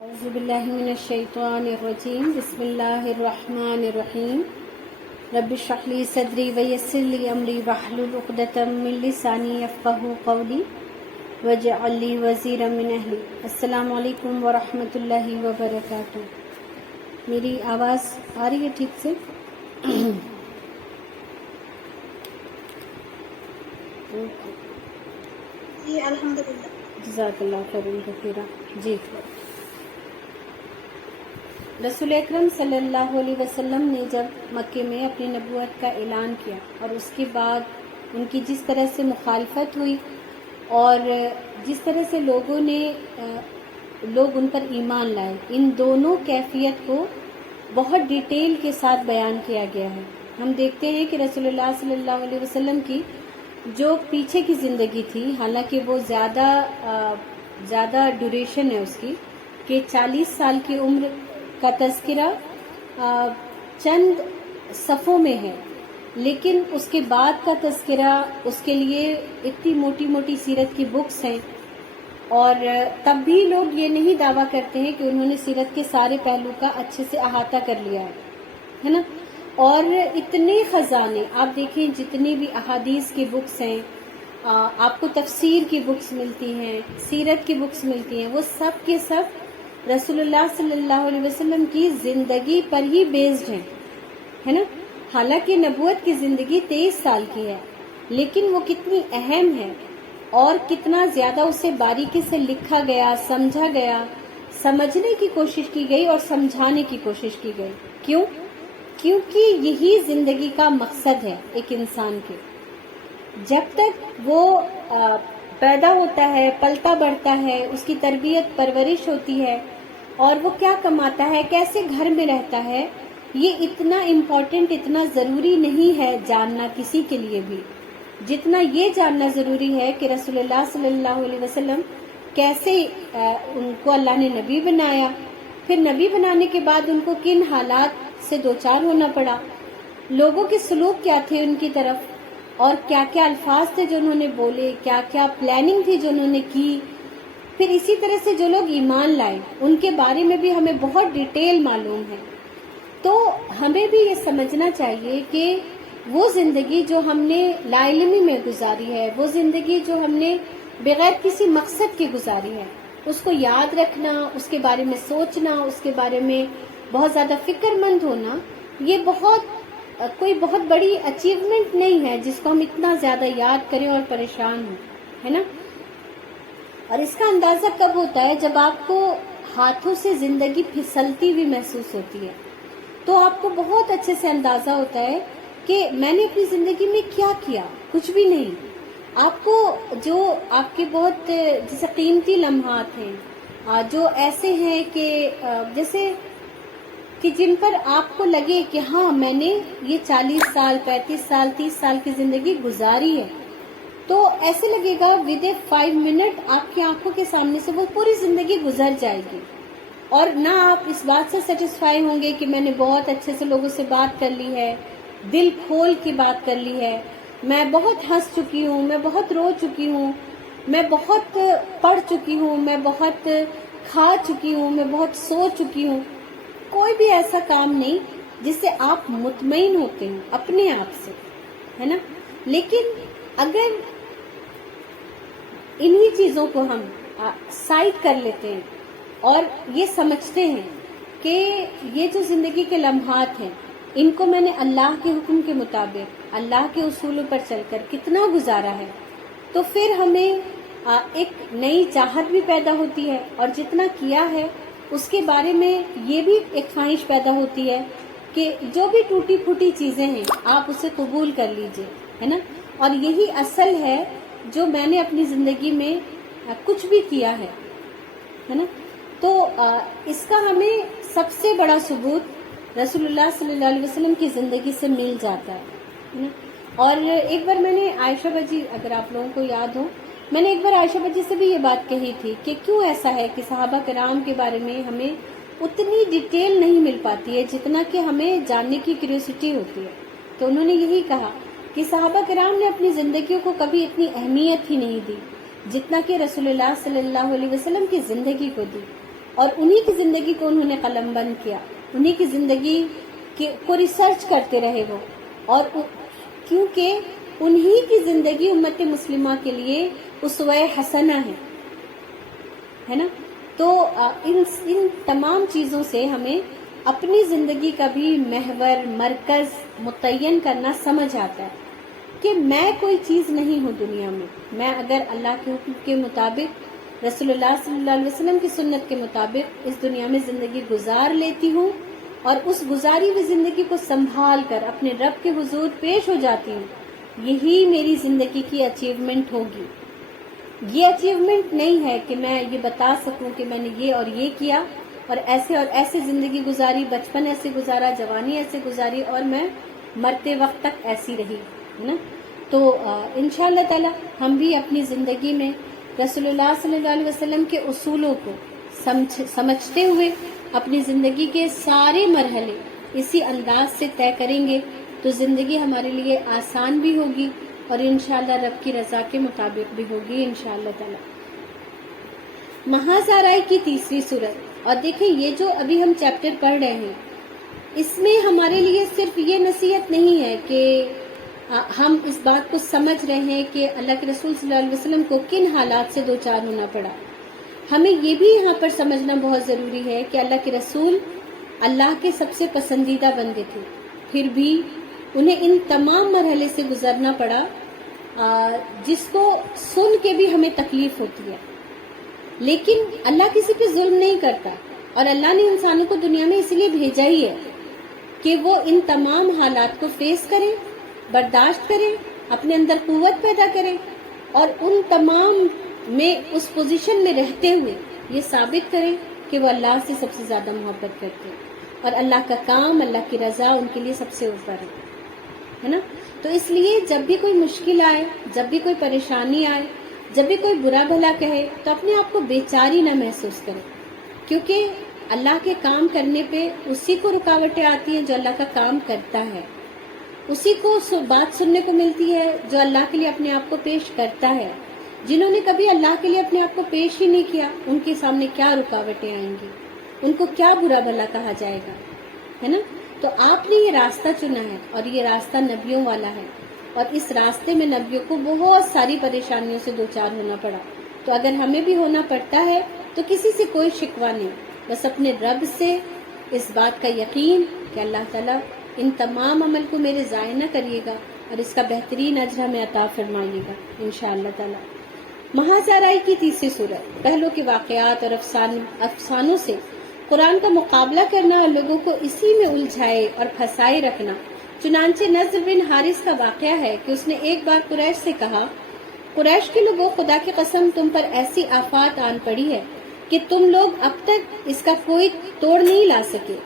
اعوذ باللہ من الشیطان الرجیم بسم اللہ الرحمن الرحیم رب اشرح لی صدری ویسر لی امری واحلل عقدۃ من لسانی یفقہوا قولی واجعل لی وزیرا من اہلی۔ السلام علیکم ورحمۃ اللہ وبرکاتہ۔ میری آواز آ رہی ہے ٹھیک سے؟ جی الحمدللہ۔ جزاک اللہ خیر کثیرا۔ جی، رسول اکرم صلی اللہ علیہ وسلم نے جب مکے میں اپنی نبوت کا اعلان کیا اور اس کے بعد ان کی جس طرح سے مخالفت ہوئی اور جس طرح سے لوگ ان پر ایمان لائے، ان دونوں کیفیت کو بہت ڈیٹیل کے ساتھ بیان کیا گیا ہے۔ ہم دیکھتے ہیں کہ رسول اللہ صلی اللہ علیہ وسلم کی جو پیچھے کی زندگی تھی، حالانکہ وہ زیادہ ڈیوریشن ہے اس کی، کہ 40 سال کی عمر کا تذکرہ چند صفوں میں ہے، لیکن اس کے بعد کا تذکرہ، اس کے لیے اتنی موٹی موٹی سیرت کی بکس ہیں، اور تب بھی لوگ یہ نہیں دعویٰ کرتے ہیں کہ انہوں نے سیرت کے سارے پہلو کا اچھے سے احاطہ کر لیا ہے نا۔ اور اتنے خزانے آپ دیکھیں، جتنی بھی احادیث کی بکس ہیں، آپ کو تفسیر کی بکس ملتی ہیں، سیرت کی بکس ملتی ہیں، وہ سب کے سب رسول اللہ صلی اللہ علیہ وسلم کی زندگی پر ہی بیسڈ ہے نا۔ حالانکہ نبوت کی زندگی 23 سال کی ہے، لیکن وہ کتنی اہم ہے اور کتنا زیادہ اسے باریکی سے لکھا گیا، سمجھا گیا، سمجھنے کی کوشش کی گئی اور سمجھانے کی کوشش کی گئی۔ کیونکہ یہی زندگی کا مقصد ہے ایک انسان کے۔ جب تک وہ پیدا ہوتا ہے، پلتا بڑھتا ہے، اس کی تربیت پرورش ہوتی ہے اور وہ کیا کماتا ہے، کیسے گھر میں رہتا ہے، یہ اتنا امپورٹنٹ، اتنا ضروری نہیں ہے جاننا کسی کے لیے بھی، جتنا یہ جاننا ضروری ہے کہ رسول اللہ صلی اللہ علیہ وسلم کیسے ان کو اللہ نے نبی بنایا، پھر نبی بنانے کے بعد ان کو کن حالات سے دوچار ہونا پڑا، لوگوں کے سلوک کیا تھے ان کی طرف، اور کیا کیا الفاظ تھے جو انہوں نے بولے، کیا کیا پلاننگ تھی جو انہوں نے کی، پھر اسی طرح سے جو لوگ ایمان لائے ان کے بارے میں بھی ہمیں بہت ڈیٹیل معلوم ہے۔ تو ہمیں بھی یہ سمجھنا چاہیے کہ وہ زندگی جو ہم نے لا علمی میں گزاری ہے، وہ زندگی جو ہم نے بغیر کسی مقصد کے گزاری ہے، اس کو یاد رکھنا، اس کے بارے میں سوچنا، اس کے بارے میں بہت زیادہ فکر مند ہونا، یہ کوئی بہت بڑی اچیومنٹ نہیں ہے جس کو ہم اتنا زیادہ یاد کریں اور پریشان ہوں، ہے نا۔ اور اس کا اندازہ کب ہوتا ہے؟ جب آپ کو ہاتھوں سے زندگی پھسلتی ہوئی محسوس ہوتی ہے، تو آپ کو بہت اچھے سے اندازہ ہوتا ہے کہ میں نے اپنی زندگی میں کیا کیا، کچھ بھی نہیں۔ آپ کو جو آپ کے بہت جیسے قیمتی لمحات ہیں، جو ایسے ہیں کہ جیسے کہ جن پر آپ کو لگے کہ ہاں میں نے یہ 40 سال، 35 سال، 30 سال کی زندگی گزاری ہے، تو ایسے لگے گا ود اے 5 منٹ آپ کی آنکھوں کے سامنے سے وہ پوری زندگی گزر جائے گی، اور نہ آپ اس بات سے سیٹسفائی ہوں گے کہ میں نے بہت اچھے سے لوگوں سے بات کر لی ہے، دل کھول کے بات کر لی ہے، میں بہت ہنس چکی ہوں، میں بہت رو چکی ہوں، میں بہت پڑھ چکی ہوں، میں بہت کھا چکی ہوں، میں بہت سو چکی ہوں۔ کوئی بھی ایسا کام نہیں جس سے آپ مطمئن ہوتے ہیں اپنے آپ سے، ہے نا۔ لیکن اگر انہی چیزوں کو ہم سائڈ کر لیتے ہیں اور یہ سمجھتے ہیں کہ یہ جو زندگی کے لمحات ہیں، ان کو میں نے اللہ کے حکم کے مطابق، اللہ کے اصولوں پر چل کر کتنا گزارا ہے، تو پھر ہمیں ایک نئی چاہت بھی پیدا ہوتی ہے، اور جتنا کیا ہے اس کے بارے میں یہ بھی ایک خواہش پیدا ہوتی ہے کہ جو بھی ٹوٹی پھوٹی چیزیں ہیں آپ اسے قبول کر لیجئے، ہے نا۔ اور یہی اصل ہے جو میں نے اپنی زندگی میں کچھ بھی کیا ہے نا۔ تو اس کا ہمیں سب سے بڑا ثبوت رسول اللہ صلی اللہ علیہ وسلم کی زندگی سے مل جاتا ہے نا۔ اور ایک بار میں نے عائشہ بجی، اگر آپ لوگوں کو یاد ہو، میں نے ایک بار عائشہ بجی سے بھی یہ بات کہی تھی کہ کیوں ایسا ہے کہ صحابہ کرام کے بارے میں ہمیں اتنی ڈیٹیل نہیں مل پاتی ہے جتنا کہ ہمیں جاننے کی کیوریوسٹی ہوتی ہے۔ تو انہوں نے یہی کہا کہ صحابہ کرام نے اپنی زندگیوں کو کبھی اتنی اہمیت ہی نہیں دی جتنا کہ رسول اللہ صلی اللہ علیہ وسلم کی زندگی کو دی، اور انہی کی زندگی کو انہوں نے قلم بند کیا، انہی کی زندگی کو ریسرچ کرتے رہے وہ، اور کیونکہ انہی کی زندگی امت مسلمہ کے لیے اسوہ حسنہ ہے نا. تو ان تمام چیزوں سے ہمیں اپنی زندگی کا بھی محور، مرکز متعین کرنا سمجھ آتا ہے کہ میں کوئی چیز نہیں ہوں دنیا میں. میں اگر اللہ کے حکم کے مطابق، رسول اللہ صلی اللہ علیہ وسلم کی سنت کے مطابق اس دنیا میں زندگی گزار لیتی ہوں اور اس گزاری ہوئی زندگی کو سنبھال کر اپنے رب کے حضور پیش ہو جاتی ہوں، یہی میری زندگی کی اچیومنٹ ہوگی. یہ اچیومنٹ نہیں ہے کہ میں یہ بتا سکوں کہ میں نے یہ اور یہ کیا اور ایسے زندگی گزاری، بچپن ایسے گزارا، جوانی ایسے گزاری اور میں مرتے وقت تک ایسی رہی، ہے نا. تو انشاءاللہ تعالی ہم بھی اپنی زندگی میں رسول اللہ صلی اللہ علیہ وسلم کے اصولوں کو سمجھتے ہوئے اپنی زندگی کے سارے مرحلے اسی انداز سے طے کریں گے تو زندگی ہمارے لیے آسان بھی ہوگی اور انشاءاللہ رب کی رضا کے مطابق بھی ہوگی انشاءاللہ تعالی. محاذ آرائی کی تیسری صورت، اور دیکھیں یہ جو ابھی ہم چیپٹر پڑھ رہے ہیں اس میں ہمارے لیے صرف یہ نصیحت نہیں ہے کہ ہم اس بات کو سمجھ رہے ہیں کہ اللہ کے رسول صلی اللہ علیہ وسلم کو کن حالات سے دوچار ہونا پڑا. ہمیں یہ بھی یہاں پر سمجھنا بہت ضروری ہے کہ اللہ کے رسول اللہ کے سب سے پسندیدہ بندے تھے، پھر بھی انہیں ان تمام مرحلے سے گزرنا پڑا جس کو سن کے بھی ہمیں تکلیف ہوتی ہے. لیکن اللہ کسی پہ ظلم نہیں کرتا اور اللہ نے انسانوں کو دنیا میں اس لیے بھیجا ہی ہے کہ وہ ان تمام حالات کو فیس کریں، برداشت کریں، اپنے اندر قوت پیدا کریں اور ان تمام میں اس پوزیشن میں رہتے ہوئے یہ ثابت کریں کہ وہ اللہ سے سب سے زیادہ محبت کرتے ہیں اور اللہ کا کام، اللہ کی رضا ان کے لیے سب سے اوپر ہے نا. تو اس لیے جب بھی کوئی مشکل آئے، جب بھی کوئی پریشانی آئے، جب بھی کوئی برا بھلا کہے تو اپنے آپ کو بیچاری نہ محسوس کرے، کیونکہ اللہ کے کام کرنے پہ اسی کو رکاوٹیں آتی ہیں جو اللہ کا کام کرتا ہے، اسی کو بات سننے کو ملتی ہے جو اللہ کے لیے اپنے آپ کو پیش کرتا ہے. جنہوں نے کبھی اللہ کے لیے اپنے آپ کو پیش ہی نہیں کیا ان کے سامنے کیا رکاوٹیں آئیں گی، ان کو کیا برا بھلا کہا جائے گا، ہے نا. تو آپ نے یہ راستہ چنا ہے اور یہ راستہ نبیوں والا ہے اور اس راستے میں نبیوں کو بہت ساری پریشانیوں سے دوچار ہونا پڑا. تو اگر ہمیں بھی ہونا پڑتا ہے تو کسی سے کوئی شکوہ نہیں، بس اپنے رب سے اس بات کا یقین کہ اللہ تعالیٰ ان تمام عمل کو میرے ضائع نہ کریے گا اور اس کا بہترین اجر ہمیں عطا فرمائیے گا انشاءاللہ تعالیٰ. محاذ آرائی کی تیسری صورت، پہلو کے واقعات اور افسانوں سے قرآن کا مقابلہ کرنا اور لوگوں کو اسی میں الجھائے اور پھنسائے رکھنا. چنانچہ نضر بن حارث کا واقعہ ہے کہ اس نے ایک بار قریش سے کہا، قریش کے لوگوں، خدا کی قسم تم پر ایسی آفات آن پڑی ہے کہ تم لوگ اب تک اس کا کوئی توڑ نہیں لا سکے.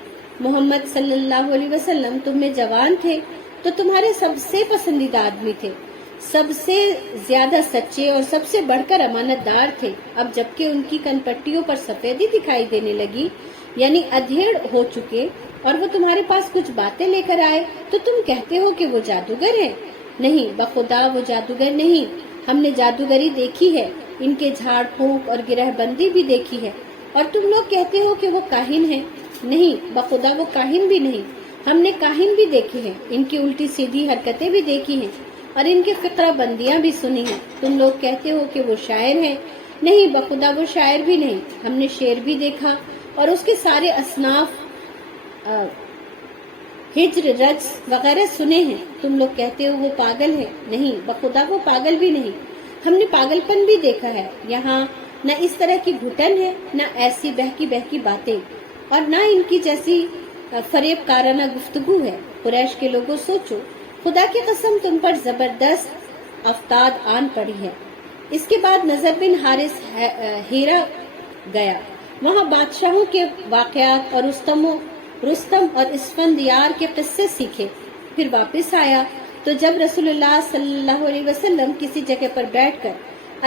محمد صلی اللہ علیہ وسلم تم میں جوان تھے تو تمہارے سب سے پسندیدہ آدمی تھے، سب سے زیادہ سچے اور سب سے بڑھ کر امانت دار تھے. اب جبکہ ان کی کن پٹیوں پر سفیدی دکھائی دینے لگی، یعنی ادھیڑ ہو چکے، اور وہ تمہارے پاس کچھ باتیں لے کر آئے تو تم کہتے ہو کہ وہ جادوگر ہے. نہیں، بخدا وہ جادوگر نہیں، ہم نے جادوگری دیکھی ہے، ان کے جھاڑ پھونک اور گرہ بندی بھی دیکھی ہے، اور تم لوگ کہتے ہو کہ وہ کاہن ہے. نہیں، بخدا وہ کاہن بھی نہیں، ہم نے کاہن بھی دیکھے ہیں، ان کی الٹی سیدھی حرکتیں بھی دیکھی ہیں اور ان کی فقرہ بندیاں بھی سنی ہیں. تم لوگ کہتے ہو کہ وہ شاعر ہے. نہیں، بخدا وہ شاعر بھی نہیں، ہم نے شعر بھی دیکھا اور اس کے سارے اصناف ہجر، رجز وغیرہ سنے ہیں. تم لوگ کہتے ہو وہ پاگل ہے. نہیں، بخدا وہ پاگل بھی نہیں، ہم نے پاگل پن بھی دیکھا ہے. یہاں نہ اس طرح کی گھٹن ہے، نہ ایسی بہکی باتیں، اور نہ ان کی جیسی فریب کارانہ گفتگو ہے. قریش کے لوگوں سوچو، خدا کی قسم تم پر زبردست افتاد آن پڑی ہے. اس کے بعد نضر بن حارث ہیرا گیا، وہاں بادشاہوں کے واقعات اور رستم اور اسفندیار کے قصے سیکھے. پھر واپس آیا تو جب رسول اللہ صلی اللہ علیہ وسلم کسی جگہ پر بیٹھ کر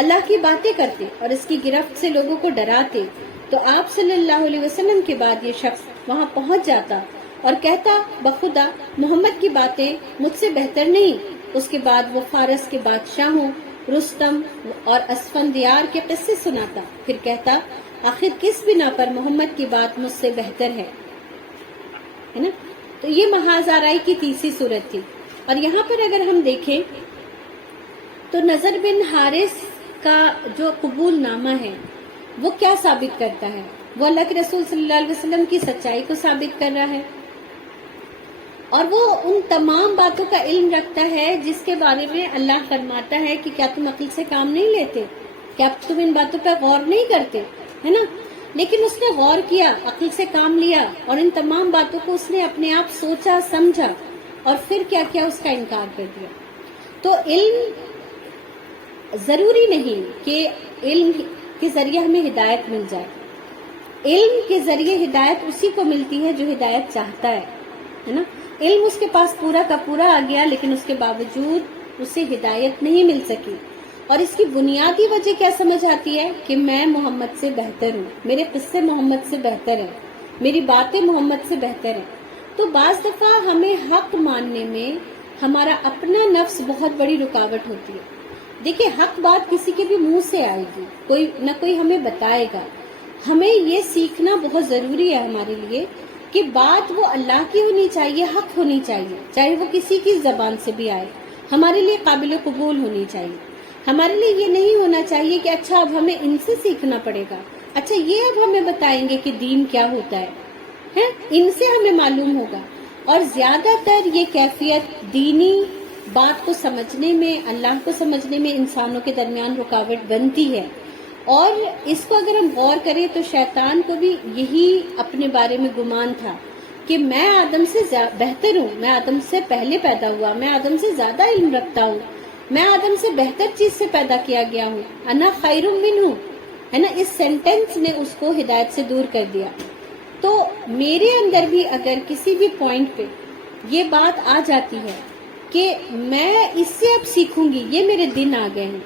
اللہ کی باتیں کرتے اور اس کی گرفت سے لوگوں کو ڈراتے تو آپ صلی اللہ علیہ وسلم کے بعد یہ شخص وہاں پہنچ جاتا اور کہتا، بخدا محمد کی باتیں مجھ سے بہتر نہیں. اس کے بعد وہ فارس کے بادشاہوں رستم اور اسفندیار کے قصے سناتا. پھر کہتا، آخر کس بنا پر محمد کی بات مجھ سے بہتر ہے نا. تو یہ محاذ آرائی کی تیسری صورت تھی. اور یہاں پر اگر ہم دیکھیں تو نضر بن حارث کا جو قبول نامہ ہے وہ کیا ثابت کرتا ہے؟ وہ اللہ کے رسول صلی اللہ علیہ وسلم کی سچائی کو ثابت کر رہا ہے، اور وہ ان تمام باتوں کا علم رکھتا ہے جس کے بارے میں اللہ فرماتا ہے کہ کیا تم عقل سے کام نہیں لیتے، کیا تم ان باتوں پر غور نہیں کرتے، ہے نا. لیکن اس نے غور کیا، عقل سے کام لیا، اور ان تمام باتوں کو اس نے اپنے آپ سوچا سمجھا، اور پھر کیا کیا، اس کا انکار کر دیا. تو علم ضروری نہیں کہ علم کے ذریعے ہمیں ہدایت مل جائے. علم کے ذریعے ہدایت اسی کو ملتی ہے جو ہدایت چاہتا ہے نا. علم اس کے پاس پورا کا پورا آ گیا، لیکن اس کے باوجود اسے ہدایت نہیں مل سکی. اور اس کی بنیادی وجہ کیا سمجھ آتی ہے کہ میں محمد سے بہتر ہوں، میرے قصے محمد سے بہتر ہیں، میری باتیں محمد سے بہتر ہیں. تو بعض دفعہ ہمیں حق ماننے میں ہمارا اپنا نفس بہت بڑی رکاوٹ ہوتی ہے. دیکھیں، حق بات کسی کے بھی منہ سے آئے گی، کوئی نہ کوئی ہمیں بتائے گا. ہمیں یہ سیکھنا بہت ضروری ہے ہمارے لیے کہ بات وہ اللہ کی ہونی چاہیے، حق ہونی چاہیے، چاہے وہ کسی کی زبان سے بھی آئے، ہمارے لیے قابل قبول ہونی چاہیے. ہمارے لیے یہ نہیں ہونا چاہیے کہ اچھا اب ہمیں ان سے سیکھنا پڑے گا، اچھا یہ اب ہمیں بتائیں گے کہ دین کیا ہوتا ہے، ان سے ہمیں معلوم ہوگا. اور زیادہ تر یہ کیفیت دینی بات کو سمجھنے میں، اللہ کو سمجھنے میں انسانوں کے درمیان رکاوٹ بنتی ہے. اور اس کو اگر ہم غور کریں تو شیطان کو بھی یہی اپنے بارے میں گمان تھا کہ میں آدم سے بہتر ہوں، میں آدم سے پہلے پیدا ہوا، میں آدم سے زیادہ علم رکھتا ہوں، میں آدم سے بہتر چیز سے پیدا کیا گیا ہوں، انا خیر منہ، ہے نا. اس سینٹنس نے اس کو ہدایت سے دور کر دیا. تو میرے اندر بھی اگر کسی بھی پوائنٹ پہ یہ بات آ جاتی ہے کہ میں اس سے اب سیکھوں گی، یہ میرے دن آ گئے ہیں،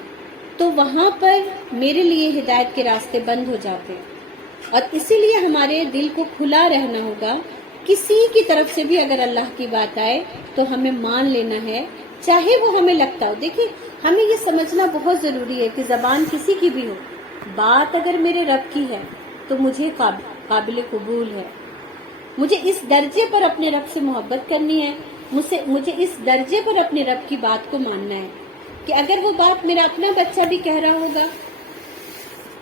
تو وہاں پر میرے لیے ہدایت کے راستے بند ہو جاتے ہیں. اور اسی لیے ہمارے دل کو کھلا رہنا ہوگا. کسی کی طرف سے بھی اگر اللہ کی بات آئے تو ہمیں مان لینا ہے، چاہے وہ ہمیں لگتا ہو. دیکھیں، ہمیں یہ سمجھنا بہت ضروری ہے کہ زبان کسی کی بھی ہو، بات اگر میرے رب کی ہے تو مجھے قابل قبول ہے. مجھے اس درجے پر اپنے رب سے محبت کرنی ہے، مجھے اس درجے پر اپنے رب کی بات کو ماننا ہے کہ اگر وہ بات میرا اپنا بچہ بھی کہہ رہا ہوگا،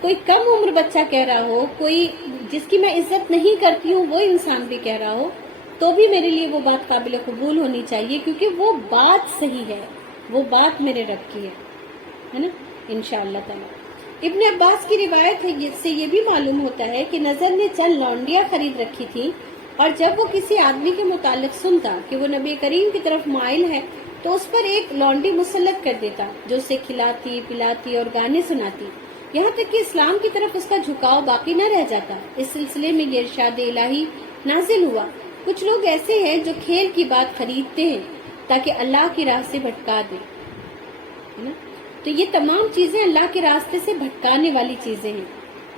کوئی کم عمر بچہ کہہ رہا ہو، کوئی جس کی میں عزت نہیں کرتی ہوں وہ انسان بھی کہہ رہا ہو، تو بھی میرے لیے وہ بات قابل قبول ہونی چاہیے، کیونکہ وہ بات صحیح ہے، وہ بات میرے رب کی ہے نا، انشاءاللہ تعالی. ابن عباس کی روایت ہے، جس سے یہ بھی معلوم ہوتا ہے کہ نظر نے چند لونڈیاں خرید رکھی تھی، اور جب وہ کسی آدمی کے متعلق سنتا کہ وہ نبی کریم کی طرف مائل ہے تو اس پر ایک لونڈی مسلط کر دیتا جو اسے کھلاتی پلاتی اور گانے سناتی، یہاں تک کہ اسلام کی طرف اس کا جھکاؤ باقی نہ رہ جاتا. اس سلسلے میں یہ ارشاد الہی نازل ہوا، کچھ لوگ ایسے ہیں جو کھیل کی بات خریدتے ہیں تاکہ اللہ کی راہ سے بھٹکا دیں. تو یہ تمام چیزیں اللہ کے راستے سے بھٹکانے والی چیزیں ہیں،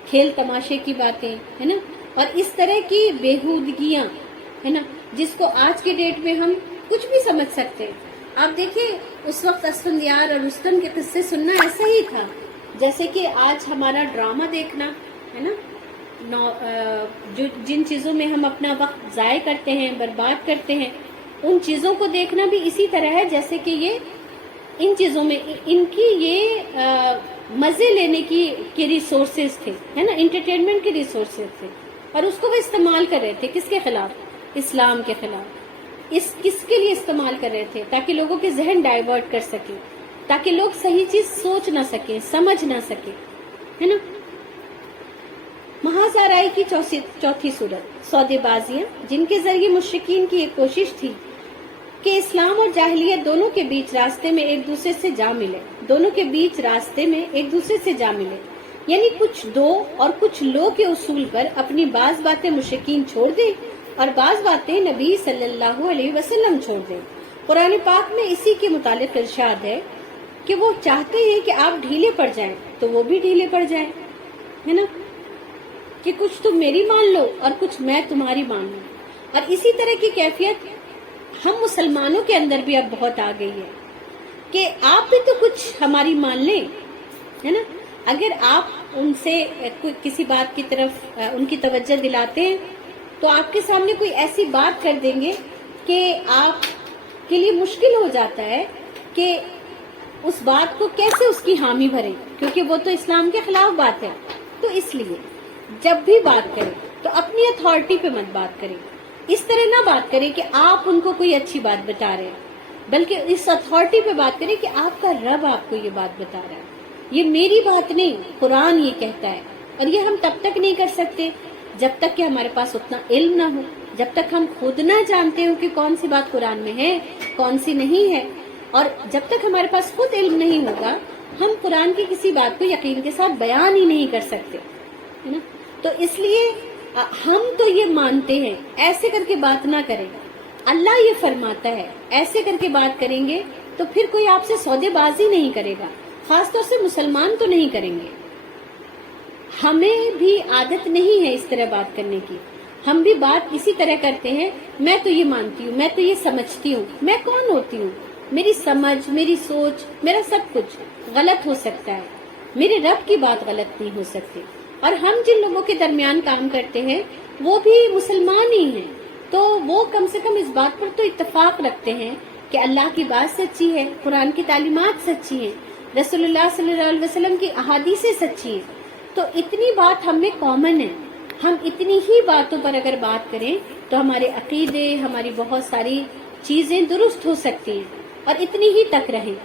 کھیل تماشے کی باتیں، ہے نا، اور اس طرح کی بےہودگیاں، ہے نا، جس کو آج کے ڈیٹ میں ہم کچھ بھی سمجھ سکتے ہیں. آپ دیکھیں، اس وقت اسفندیار اور رستم کے قصے سننا ایسا ہی تھا جیسے کہ آج ہمارا ڈرامہ دیکھنا، ہے نا، جن چیزوں میں ہم اپنا وقت ضائع کرتے ہیں، برباد کرتے ہیں، ان چیزوں کو دیکھنا بھی اسی طرح ہے جیسے کہ یہ ان چیزوں میں ان کی یہ مزے لینے کی ریسورسز تھے، ہے نا، انٹرٹینمنٹ کے ریسورسز تھے، اور اس کو وہ استعمال کر رہے تھے کس کے خلاف؟ اسلام کے خلاف. کس کے لیے استعمال کر رہے تھے؟ تاکہ لوگوں کے ذہن ڈائیورٹ کر سکیں، تاکہ لوگ صحیح چیز سوچ نہ سکیں، سمجھ نہ سکیں، ہے نا. محاذ آرائی کی چوتھی صورت سودے بازیاں، جن کے ذریعے مشرکین کی ایک کوشش تھی کہ اسلام اور جاہلیت دونوں کے بیچ راستے میں ایک دوسرے سے جا ملے، یعنی کچھ دو اور کچھ لو کے اصول پر اپنی بعض باتیں مشرکین چھوڑ دیں اور بعض باتیں نبی صلی اللہ علیہ وسلم چھوڑ دیں. قرآن پاک میں اسی کے متعلق ارشاد ہے کہ وہ چاہتے ہیں کہ آپ ڈھیلے پڑ جائیں تو وہ بھی ڈھیلے پڑ جائیں، ہے نا، کہ کچھ تم میری مان لو اور کچھ میں تمہاری مان لوں. اور اسی طرح کی کیفیت ہم مسلمانوں کے اندر بھی اب بہت آ گئی ہے کہ آپ بھی تو کچھ ہماری مان لیں، ہے نا. اگر آپ ان سے کسی بات کی طرف ان کی توجہ دلاتے ہیں تو آپ کے سامنے کوئی ایسی بات کر دیں گے کہ آپ کے لیے مشکل ہو جاتا ہے کہ اس بات کو کیسے اس کی حامی بھریں، کیونکہ وہ تو اسلام کے خلاف بات ہے. تو اس لیے جب بھی بات کریں تو اپنی اتھارٹی پہ مت بات کریں. اس طرح نہ بات کریں کہ آپ ان کو کوئی اچھی بات بتا رہے ہیں، بلکہ اس اتھارٹی پہ بات کریں کہ آپ کا رب آپ کو یہ بات بتا رہا ہے. یہ میری بات نہیں، قرآن یہ کہتا ہے. اور یہ ہم تب تک نہیں کر سکتے جب تک کہ ہمارے پاس اتنا علم نہ ہو، جب تک ہم خود نہ جانتے ہو کہ کون سی بات قرآن میں ہے کون سی نہیں ہے. اور جب تک ہمارے پاس خود علم نہیں ہوگا ہم قرآن کی کسی بات کو یقین کے ساتھ بیان ہی نہیں کر سکتے، ہے نا. تو اس لیے ہم تو یہ مانتے ہیں، ایسے کر کے بات نہ کریں. اللہ یہ فرماتا ہے ایسے کر کے بات کریں گے تو پھر کوئی آپ سے سودے بازی نہیں کرے گا، خاص طور سے مسلمان تو نہیں کریں گے. ہمیں بھی عادت نہیں ہے اس طرح بات کرنے کی. ہم بھی بات اسی طرح کرتے ہیں، میں تو یہ مانتی ہوں، میں تو یہ سمجھتی ہوں. میں کون ہوتی ہوں؟ میری سمجھ، میری سوچ، میرا سب کچھ غلط ہو سکتا ہے، میرے رب کی بات غلط نہیں ہو سکتی. اور ہم جن لوگوں کے درمیان کام کرتے ہیں وہ بھی مسلمان ہی ہیں، تو وہ کم سے کم اس بات پر تو اتفاق رکھتے ہیں کہ اللہ کی بات سچی ہے، قرآن کی تعلیمات سچی ہیں، رسول اللہ صلی اللہ علیہ وسلم کی احادیثیں سچی ہیں. تو اتنی بات ہم میں کامن ہے. ہم اتنی ہی باتوں پر اگر بات کریں تو ہمارے عقیدے، ہماری بہت ساری چیزیں درست ہو سکتی ہیں اور اتنی ہی تک رہیں،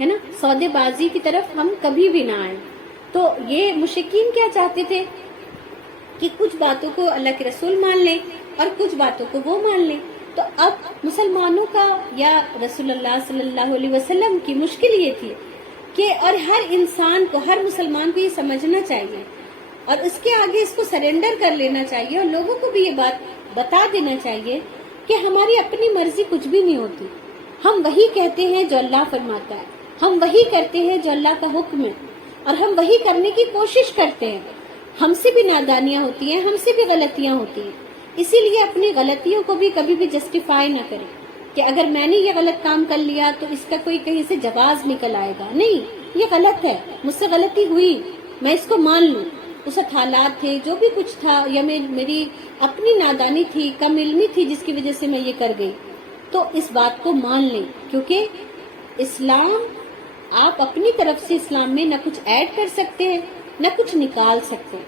ہے نا. سودے بازی کی طرف ہم کبھی بھی نہ آئیں. تو یہ مشرکین کیا چاہتے تھے کہ کچھ باتوں کو اللہ کے رسول مان لیں اور کچھ باتوں کو وہ مان لیں. تو اب مسلمانوں کا یا رسول اللہ صلی اللہ علیہ وسلم کی مشکل یہ تھی کہ اور ہر انسان کو، ہر مسلمان کو یہ سمجھنا چاہیے اور اس کے آگے اس کو سرنڈر کر لینا چاہیے اور لوگوں کو بھی یہ بات بتا دینا چاہیے کہ ہماری اپنی مرضی کچھ بھی نہیں ہوتی. ہم وہی کہتے ہیں جو اللہ فرماتا ہے، ہم وہی کرتے ہیں جو اللہ کا حکم ہے اور ہم وہی کرنے کی کوشش کرتے ہیں. ہم سے بھی نادانیاں ہوتی ہیں، ہم سے بھی غلطیاں ہوتی ہیں. اسی لیے اپنی غلطیوں کو بھی کبھی بھی جسٹیفائی نہ کریں کہ اگر میں نے یہ غلط کام کر لیا تو اس کا کوئی کہیں سے جواز نکل آئے گا. نہیں، یہ غلط ہے، مجھ سے غلطی ہوئی، میں اس کو مان لوں. اس وقت حالات تھے، جو بھی کچھ تھا، یا میری اپنی نادانی تھی، کم علمی تھی جس کی وجہ سے میں یہ کر گئی. تو اس بات کو مان لیں، کیونکہ اسلام، آپ اپنی طرف سے اسلام میں نہ کچھ ایڈ کر سکتے ہیں نہ کچھ نکال سکتے ہیں.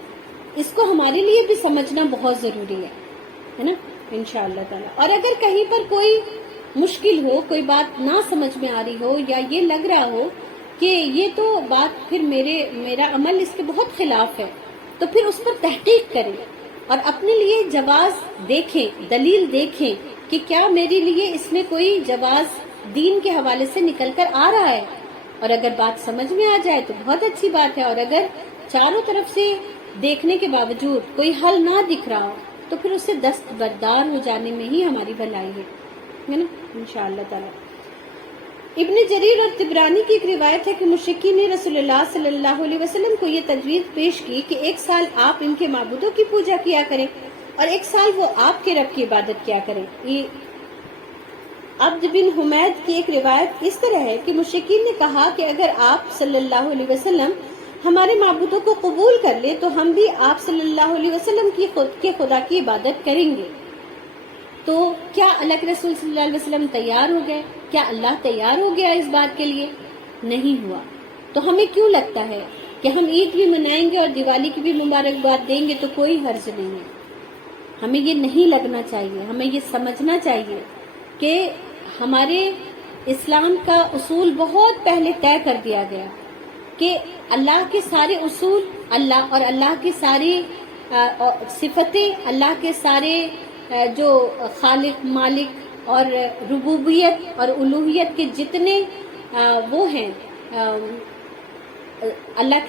اس کو ہمارے لیے بھی سمجھنا بہت ضروری ہے نا، انشاءاللہ تعالی. اور اگر کہیں پر کوئی مشکل ہو، کوئی بات نہ سمجھ میں آ رہی ہو یا یہ لگ رہا ہو کہ یہ تو بات پھر میرا عمل اس کے بہت خلاف ہے، تو پھر اس پر تحقیق کریں اور اپنے لیے جواز دیکھیں، دلیل دیکھیں کہ کیا میرے لیے اس میں کوئی جواز دین کے حوالے سے نکل کر آ رہا ہے. اور اگر بات سمجھ میں آ جائے تو بہت اچھی بات ہے، اور اگر چاروں طرف سے دیکھنے کے باوجود کوئی حل نہ دکھ رہا ہو تو پھر اس سے دستبردار ہو جانے میں ہی ہماری بھلائی ہے نا، انشاءاللہ تعالی. ابن جریر اور طبرانی کی ایک روایت ہے کہ مشرکین نے رسول اللہ صلی اللہ علیہ وسلم کو یہ تجویز پیش کی کہ ایک سال آپ ان کے معبودوں کی پوجا کیا کریں اور ایک سال وہ آپ کے رب کی عبادت کیا کریں. یہ عبد بن حمید کی ایک روایت اس طرح ہے کہ مشرکین نے کہا کہ اگر آپ صلی اللہ علیہ وسلم ہمارے معبودوں کو قبول کر لے تو ہم بھی آپ صلی اللہ علیہ وسلم کی خدا کی عبادت کریں گے. تو کیا اللہ کے رسول صلی اللہ علیہ وسلم تیار ہو گئے؟ کیا اللہ تیار ہو گیا اس بات کے لیے؟ نہیں ہوا. تو ہمیں کیوں لگتا ہے کہ ہم عید بھی منائیں گے اور دیوالی کی بھی مبارکباد دیں گے تو کوئی حرج نہیں ہے؟ ہمیں یہ نہیں لگنا چاہیے. ہمیں یہ سمجھنا چاہیے کہ ہمارے اسلام کا اصول بہت پہلے طے کر دیا گیا کہ اللہ کے سارے اصول، اللہ اور اللہ کی ساری صفتیں، اللہ کے سارے جو خالق، مالک اور ربوبیت اور الوہیت کے جتنے وہ ہیں، اللہ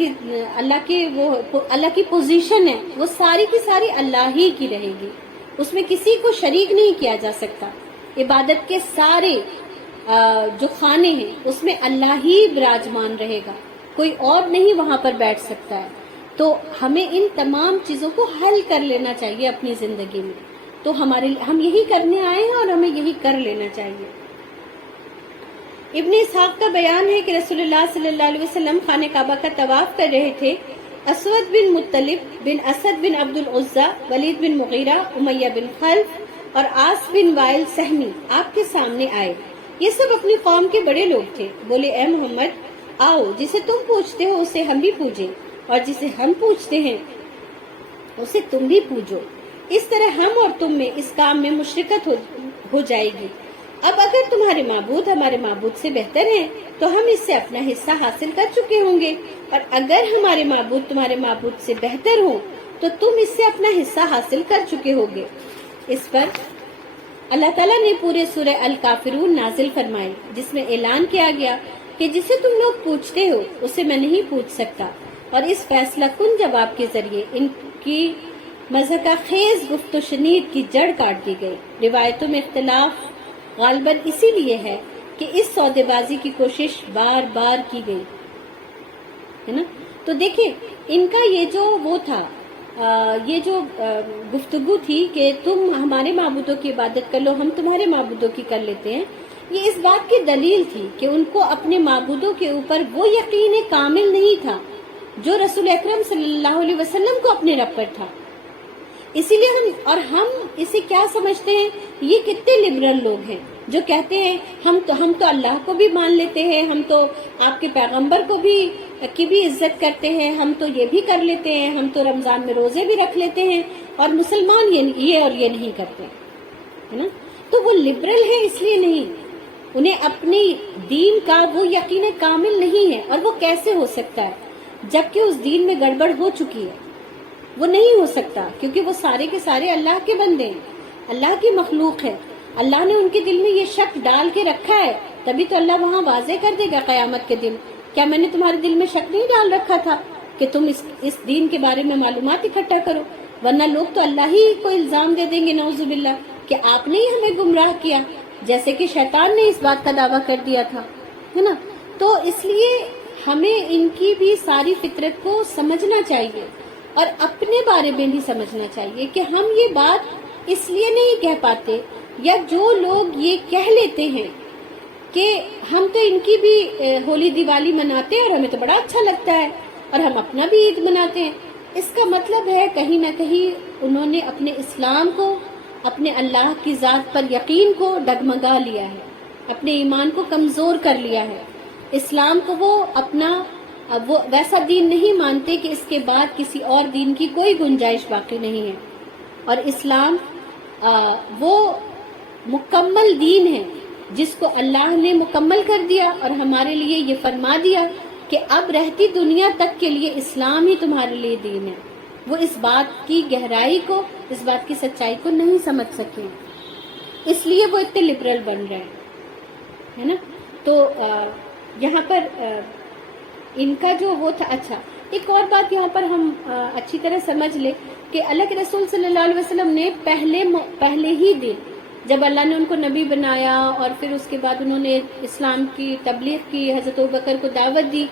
کی پوزیشن ہے، وہ ساری کی ساری اللہ ہی کی رہے گی. اس میں کسی کو شریک نہیں کیا جا سکتا. عبادت کے سارے جو خانے ہیں اس میں اللہ ہی براجمان رہے گا، کوئی اور نہیں وہاں پر بیٹھ سکتا ہے. تو ہمیں ان تمام چیزوں کو حل کر لینا چاہیے اپنی زندگی میں. تو ہم یہی کرنے آئے ہیں اور ہمیں یہی کر لینا چاہیے. ابن اسحاق کا بیان ہے کہ رسول اللہ صلی اللہ علیہ وسلم خانہ کعبہ کا طواف کر رہے تھے اسود بن مطلب بن اسد بن عبد العزا، ولید بن مغیرہ، امیہ بن خلف اور عاص بن وائل سہمی آپ کے سامنے آئے۔ یہ سب اپنی قوم کے بڑے لوگ تھے۔ بولے اے محمد آؤ، جسے تم پوچھتے ہو اسے ہم بھی پوجیں، اور جسے ہم پوچھتے ہیں اسے تم بھی پوجو، اس طرح ہم اور تم میں اس کام میں مشرکت ہو جائے گی۔ اب اگر تمہارے معبود ہمارے معبود سے بہتر ہیں تو ہم اس سے اپنا حصہ حاصل کر چکے ہوں گے، اور اگر ہمارے معبود تمہارے معبود سے بہتر ہوں تو تم اس سے اپنا حصہ حاصل کر چکے ہوگے۔ اس پر اللہ تعالیٰ نے پورے سورہ الکافرون نازل فرمائی، جس میں اعلان کیا گیا کہ جسے تم لوگ پوچھتے ہو اسے میں نہیں پوچھ سکتا، اور اس فیصلہ کن جواب کے ذریعے ان کی مضحکہ خیز گفت و شنید کی جڑ کاٹ دی گئی۔ روایتوں میں اختلاف غالباً اسی لیے ہے کہ اس سودے بازی کی کوشش بار بار کی گئی ہے نا۔ تو دیکھیں ان کا یہ جو وہ تھا، یہ جو گفتگو تھی کہ تم ہمارے معبودوں کی عبادت کر لو، ہم تمہارے معبودوں کی کر لیتے ہیں، یہ اس بات کی دلیل تھی کہ ان کو اپنے معبودوں کے اوپر وہ یقین کامل نہیں تھا جو رسول اکرم صلی اللہ علیہ وسلم کو اپنے رب پر تھا۔ اسی لیے ہم اسے کیا سمجھتے ہیں، یہ کتنے لبرل لوگ ہیں جو کہتے ہیں ہم تو اللہ کو بھی مان لیتے ہیں، ہم تو آپ کے پیغمبر کو بھی کی بھی عزت کرتے ہیں، ہم تو یہ بھی کر لیتے ہیں، ہم تو رمضان میں روزے بھی رکھ لیتے ہیں، اور مسلمان یہ اور یہ نہیں کرتے ہے نا۔ تو وہ لبرل ہیں اس لیے نہیں، انہیں اپنی دین کا وہ یقین کامل نہیں ہے، اور وہ کیسے ہو سکتا ہے جبکہ اس دین میں گڑبڑ ہو چکی ہے۔ وہ نہیں ہو سکتا کیونکہ وہ سارے کے سارے اللہ کے بندے ہیں، اللہ کی مخلوق ہے، اللہ نے ان کے دل میں یہ شک ڈال کے رکھا ہے، تبھی تو اللہ وہاں واضح کر دے گا قیامت کے دن۔ کیا میں نے تمہارے دل میں شک نہیں ڈال رکھا تھا کہ تم اس دین کے بارے میں معلومات اکٹھا کرو؟ ورنہ لوگ تو اللہ ہی کو الزام دے دیں گے نعوذ باللہ کہ آپ نے ہی ہمیں گمراہ کیا، جیسے کہ شیطان نے اس بات کا دعویٰ کر دیا تھا ہے نا۔ تو اس لیے ہمیں ان کی بھی ساری فطرت کو سمجھنا چاہیے، اور اپنے بارے میں بھی سمجھنا چاہیے کہ ہم یہ بات اس لیے نہیں کہہ پاتے، یا جو لوگ یہ کہہ لیتے ہیں کہ ہم تو ان کی بھی ہولی دیوالی مناتے ہیں اور ہمیں تو بڑا اچھا لگتا ہے اور ہم اپنا بھی عید مناتے ہیں، اس کا مطلب ہے کہیں نہ کہیں انہوں نے اپنے اسلام کو، اپنے اللہ کی ذات پر یقین کو ڈگمگا لیا ہے، اپنے ایمان کو کمزور کر لیا ہے۔ اسلام کو وہ ویسا دین نہیں مانتے کہ اس کے بعد کسی اور دین کی کوئی گنجائش باقی نہیں ہے، اور اسلام وہ مکمل دین ہے جس کو اللہ نے مکمل کر دیا، اور ہمارے لیے یہ فرما دیا کہ اب رہتی دنیا تک کے لیے اسلام ہی تمہارے لیے دین ہے۔ وہ اس بات کی گہرائی کو، اس بات کی سچائی کو نہیں سمجھ سکے، اس لیے وہ اتنے لبرل بن رہے ہیں ہے نا۔ تو یہاں پر ان کا جو وہ تھا۔ اچھا، ایک اور بات یہاں پر ہم اچھی طرح سمجھ لیں کہ اللہ کے رسول صلی اللہ علیہ وسلم نے پہلے ہی دن جب اللہ نے ان کو نبی بنایا اور پھر اس کے بعد انہوں نے اسلام کی تبلیغ کی، حضرت ابوبکر کو دعوت دی،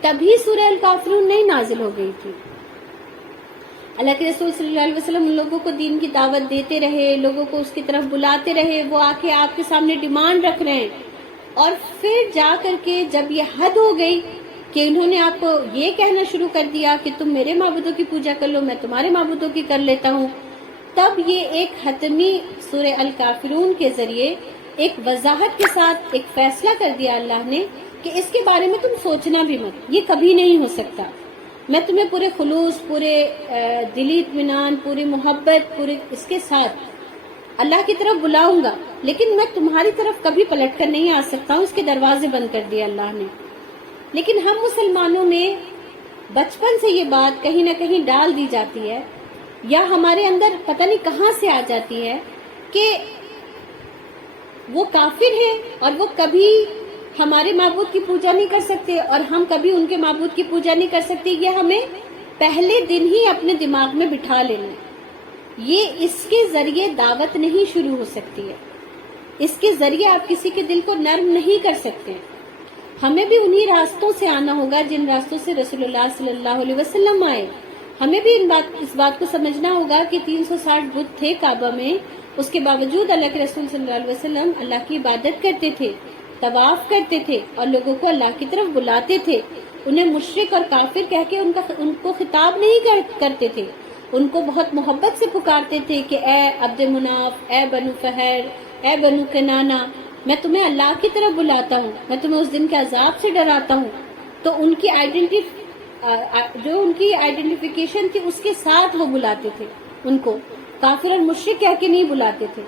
تبھی سورہ الکافرون نہیں نازل ہو گئی تھی۔ اللہ کے رسول صلی اللہ علیہ وسلم لوگوں کو دین کی دعوت دیتے رہے، لوگوں کو اس کی طرف بلاتے رہے، وہ آ کے آپ کے سامنے ڈیمانڈ رکھ رہے ہیں، اور پھر جا کر کے جب یہ حد ہو گئی کہ انہوں نے آپ کو یہ کہنا شروع کر دیا کہ تم میرے معبودوں کی پوجا کر لو، میں تمہارے معبودوں کی کر لیتا ہوں، تب یہ ایک حتمی سورہ الکافرون کے ذریعے ایک وضاحت کے ساتھ ایک فیصلہ کر دیا اللہ نے کہ اس کے بارے میں تم سوچنا بھی مت، یہ کبھی نہیں ہو سکتا۔ میں تمہیں پورے خلوص، پورے دلی اطمینان، پوری محبت، پورے اس کے ساتھ اللہ کی طرف بلاؤں گا، لیکن میں تمہاری طرف کبھی پلٹ کر نہیں آ سکتا ہوں، اس کے دروازے بند کر دیے اللہ نے۔ لیکن ہم مسلمانوں میں بچپن سے یہ بات کہیں نہ کہیں ڈال دی جاتی ہے، یا ہمارے اندر پتہ نہیں کہاں سے آ جاتی ہے کہ وہ کافر ہیں اور وہ کبھی ہمارے معبود کی پوجا نہیں کر سکتے اور ہم کبھی ان کے معبود کی پوجا نہیں کر سکتے۔ یہ ہمیں پہلے دن ہی اپنے دماغ میں بٹھا لینا، یہ اس کے ذریعے دعوت نہیں شروع ہو سکتی ہے، اس کے ذریعے آپ کسی کے دل کو نرم نہیں کر سکتے۔ ہمیں بھی انہی راستوں سے آنا ہوگا جن راستوں سے رسول اللہ صلی اللہ علیہ وسلم آئے۔ ہمیں بھی اس بات کو سمجھنا ہوگا کہ 360 بت تھے کعبہ میں، اس کے باوجود اللہ کے رسول صلی اللہ علیہ وسلم اللہ کی عبادت کرتے تھے، طواف کرتے تھے اور لوگوں کو اللہ کی طرف بلاتے تھے۔ انہیں مشرک اور کافر کہہ کے ان کو خطاب نہیں کرتے تھے، ان کو بہت محبت سے پکارتے تھے کہ اے عبد مناف، اے بنو فہر، اے بنو کنانہ، میں تمہیں اللہ کی طرف بلاتا ہوں، میں تمہیں اس دن کے عذاب سے ڈراتا ہوں۔ تو ان کی جو ان کی آئیڈینٹیفیکیشن تھی اس کے ساتھ وہ بلاتے تھے، ان کو کافر اور مشرک کہہ کے نہیں بلاتے تھے۔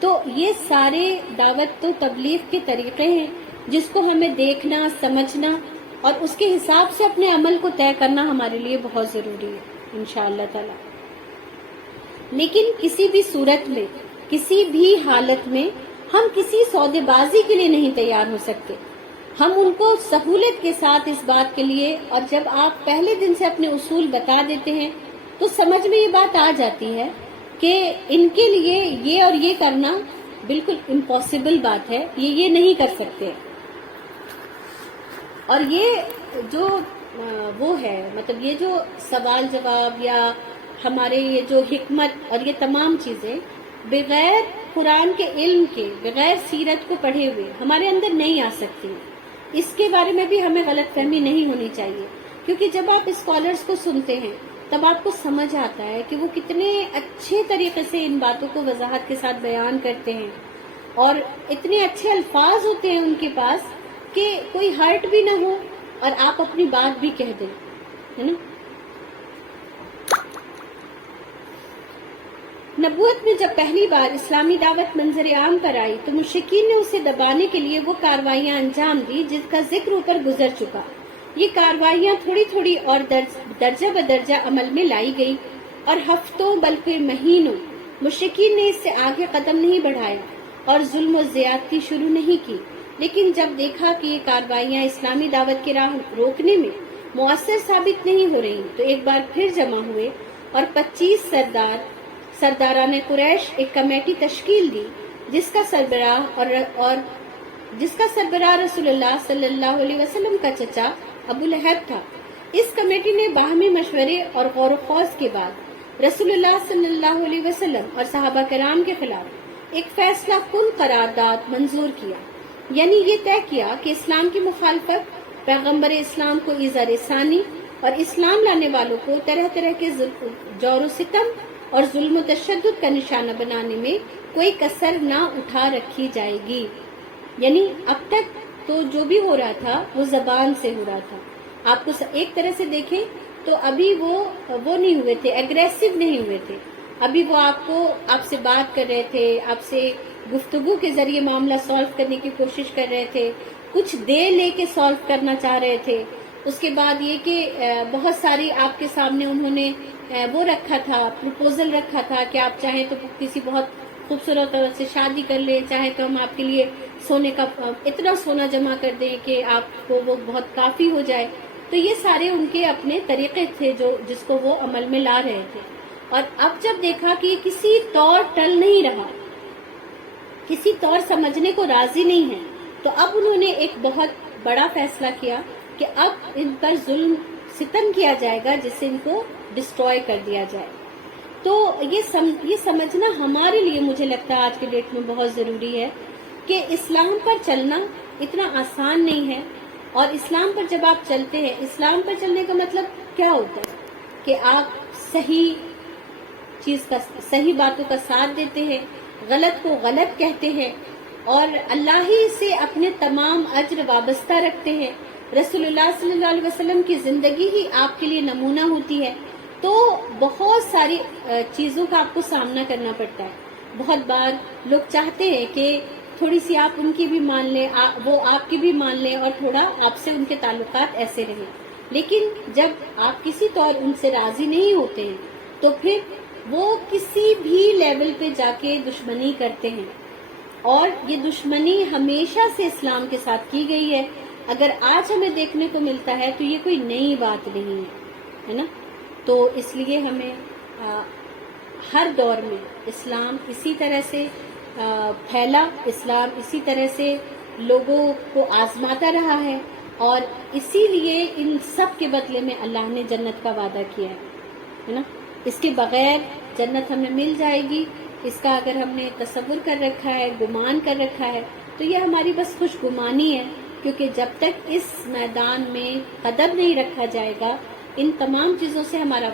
تو یہ سارے دعوت و تبلیغ کے طریقے ہیں جس کو ہمیں دیکھنا، سمجھنا اور اس کے حساب سے اپنے عمل کو طے کرنا ہمارے لیے بہت ضروری ہے انشاءاللہ تعالی۔ لیکن کسی بھی صورت میں، کسی بھی حالت میں ہم کسی سودے بازی کے لیے نہیں تیار ہو سکتے۔ ہم ان کو سہولت کے ساتھ اس بات کے لیے، اور جب آپ پہلے دن سے اپنے اصول بتا دیتے ہیں تو سمجھ میں یہ بات آ جاتی ہے کہ ان کے لیے یہ اور یہ کرنا بالکل امپاسبل بات ہے، یہ نہیں کر سکتے۔ اور یہ جو وہ ہے، مطلب یہ جو سوال جواب یا ہمارے یہ جو حکمت اور یہ تمام چیزیں بغیر قرآن کے علم کے، بغیر سیرت کو پڑھے ہوئے ہمارے اندر نہیں آ سکتی۔ اس کے بارے میں بھی ہمیں غلط فہمی نہیں ہونی چاہیے، کیونکہ جب آپ اسکالرز کو سنتے ہیں تب آپ کو سمجھ آتا ہے کہ وہ کتنے اچھے طریقے سے ان باتوں کو وضاحت کے ساتھ بیان کرتے ہیں، اور اتنے اچھے الفاظ ہوتے ہیں ان کے پاس کہ کوئی ہرٹ بھی نہ ہو اور آپ اپنی بات بھی کہہ دیں، ہے نا۔ نبوت میں جب پہلی بار اسلامی دعوت منظر عام پر آئی تو مشرکین نے اسے دبانے کے لیے وہ کارروائیاں انجام دی جس کا ذکر اوپر گزر چکا۔ یہ کارروائیاں تھوڑی تھوڑی اور درجہ بدرجہ عمل میں لائی گئی، اور ہفتوں بلکہ مہینوں مشرکین نے اس سے آگے قدم نہیں بڑھایا اور ظلم و زیادتی شروع نہیں کی۔ لیکن جب دیکھا کہ یہ کارروائیاں اسلامی دعوت کی راہ روکنے میں مؤثر ثابت نہیں ہو رہی تو ایک بار پھر جمع ہوئے اور 25 سرداران قریش ایک کمیٹی تشکیل دی جس کا سربراہ رسول اللہ صلی اللہ علیہ وسلم کا چچا ابو لہب تھا۔ اس کمیٹی نے باہمی مشورے اور غور و خوض کے بعد رسول اللہ صلی اللہ علیہ وسلم اور صحابہ کرام کے خلاف ایک فیصلہ کن قرارداد منظور کیا، یعنی یہ طے کیا کہ اسلام کی مخالفت، پیغمبر اسلام کو ایذا رسانی اور اسلام لانے والوں کو طرح طرح کے جور و ستم اور ظلم و تشدد کا نشانہ بنانے میں کوئی کسر نہ اٹھا رکھی جائے گی۔ یعنی اب تک تو جو بھی ہو رہا تھا وہ زبان سے ہو رہا تھا، آپ کو ایک طرح سے دیکھیں تو ابھی وہ نہیں ہوئے تھے، ایگریسو نہیں ہوئے تھے، ابھی وہ آپ سے بات کر رہے تھے، آپ سے گفتگو کے ذریعے معاملہ سالو کرنے کی کوشش کر رہے تھے، کچھ دے لے کے سالو کرنا چاہ رہے تھے۔ اس کے بعد یہ کہ بہت ساری آپ کے سامنے انہوں نے وہ رکھا تھا، پروپوزل رکھا تھا کہ آپ چاہیں تو کسی بہت خوبصورت عورت سے شادی کر لیں، چاہے تو ہم آپ کے لیے سونے کا اتنا سونا جمع کر دیں کہ آپ کو وہ بہت کافی ہو جائے۔ تو یہ سارے ان کے اپنے طریقے تھے جس کو وہ عمل میں لا رہے تھے، اور اب جب دیکھا کہ یہ کسی طور ٹل نہیں رہا، کسی طور سمجھنے کو راضی نہیں ہے، تو اب انہوں نے ایک بہت بڑا فیصلہ کیا کہ اب ان پر ظلم ستم کیا جائے گا جس سے ان کو ڈسٹروائے کر دیا جائے۔ تو یہ سمجھنا ہمارے لیے مجھے لگتا ہے آج کے ڈیٹ میں بہت ضروری ہے کہ اسلام پر چلنا اتنا آسان نہیں ہے، اور اسلام پر جب آپ چلتے ہیں، اسلام پر چلنے کا مطلب کیا ہوتا ہے کہ آپ صحیح باتوں کا ساتھ دیتے ہیں، غلط کو غلط کہتے ہیں، اور اللہ ہی سے اپنے تمام اجر وابستہ رکھتے ہیں۔ رسول اللہ صلی اللہ علیہ وسلم کی زندگی ہی آپ کے لیے نمونہ ہوتی ہے۔ تو بہت ساری چیزوں کا آپ کو سامنا کرنا پڑتا ہے۔ بہت بار لوگ چاہتے ہیں کہ تھوڑی سی آپ ان کی بھی مان لیں، وہ آپ کی بھی مان لیں، اور تھوڑا آپ سے ان کے تعلقات ایسے رہیں، لیکن جب آپ کسی طور ان سے راضی نہیں ہوتے ہیں تو پھر وہ کسی بھی لیول پہ جا کے دشمنی کرتے ہیں، اور یہ دشمنی ہمیشہ سے اسلام کے ساتھ کی گئی ہے۔ اگر آج ہمیں دیکھنے کو ملتا ہے تو یہ کوئی نئی بات نہیں ہے نا۔ تو اس لیے ہمیں ہر دور میں اسلام اسی طرح سے پھیلا، اسلام اسی طرح سے لوگوں کو آزماتا رہا ہے، اور اسی لیے ان سب کے بدلے میں اللہ نے جنت کا وعدہ کیا ہے نا۔ اس کے بغیر جنت ہمیں مل جائے گی، اس کا اگر ہم نے تصور کر رکھا ہے، گمان کر رکھا ہے، تو یہ ہماری بس خوش گمانی ہے، کیونکہ جب تک اس میدان میں قدم نہیں رکھا جائے گا ان تمام چیزوں سے ہمارا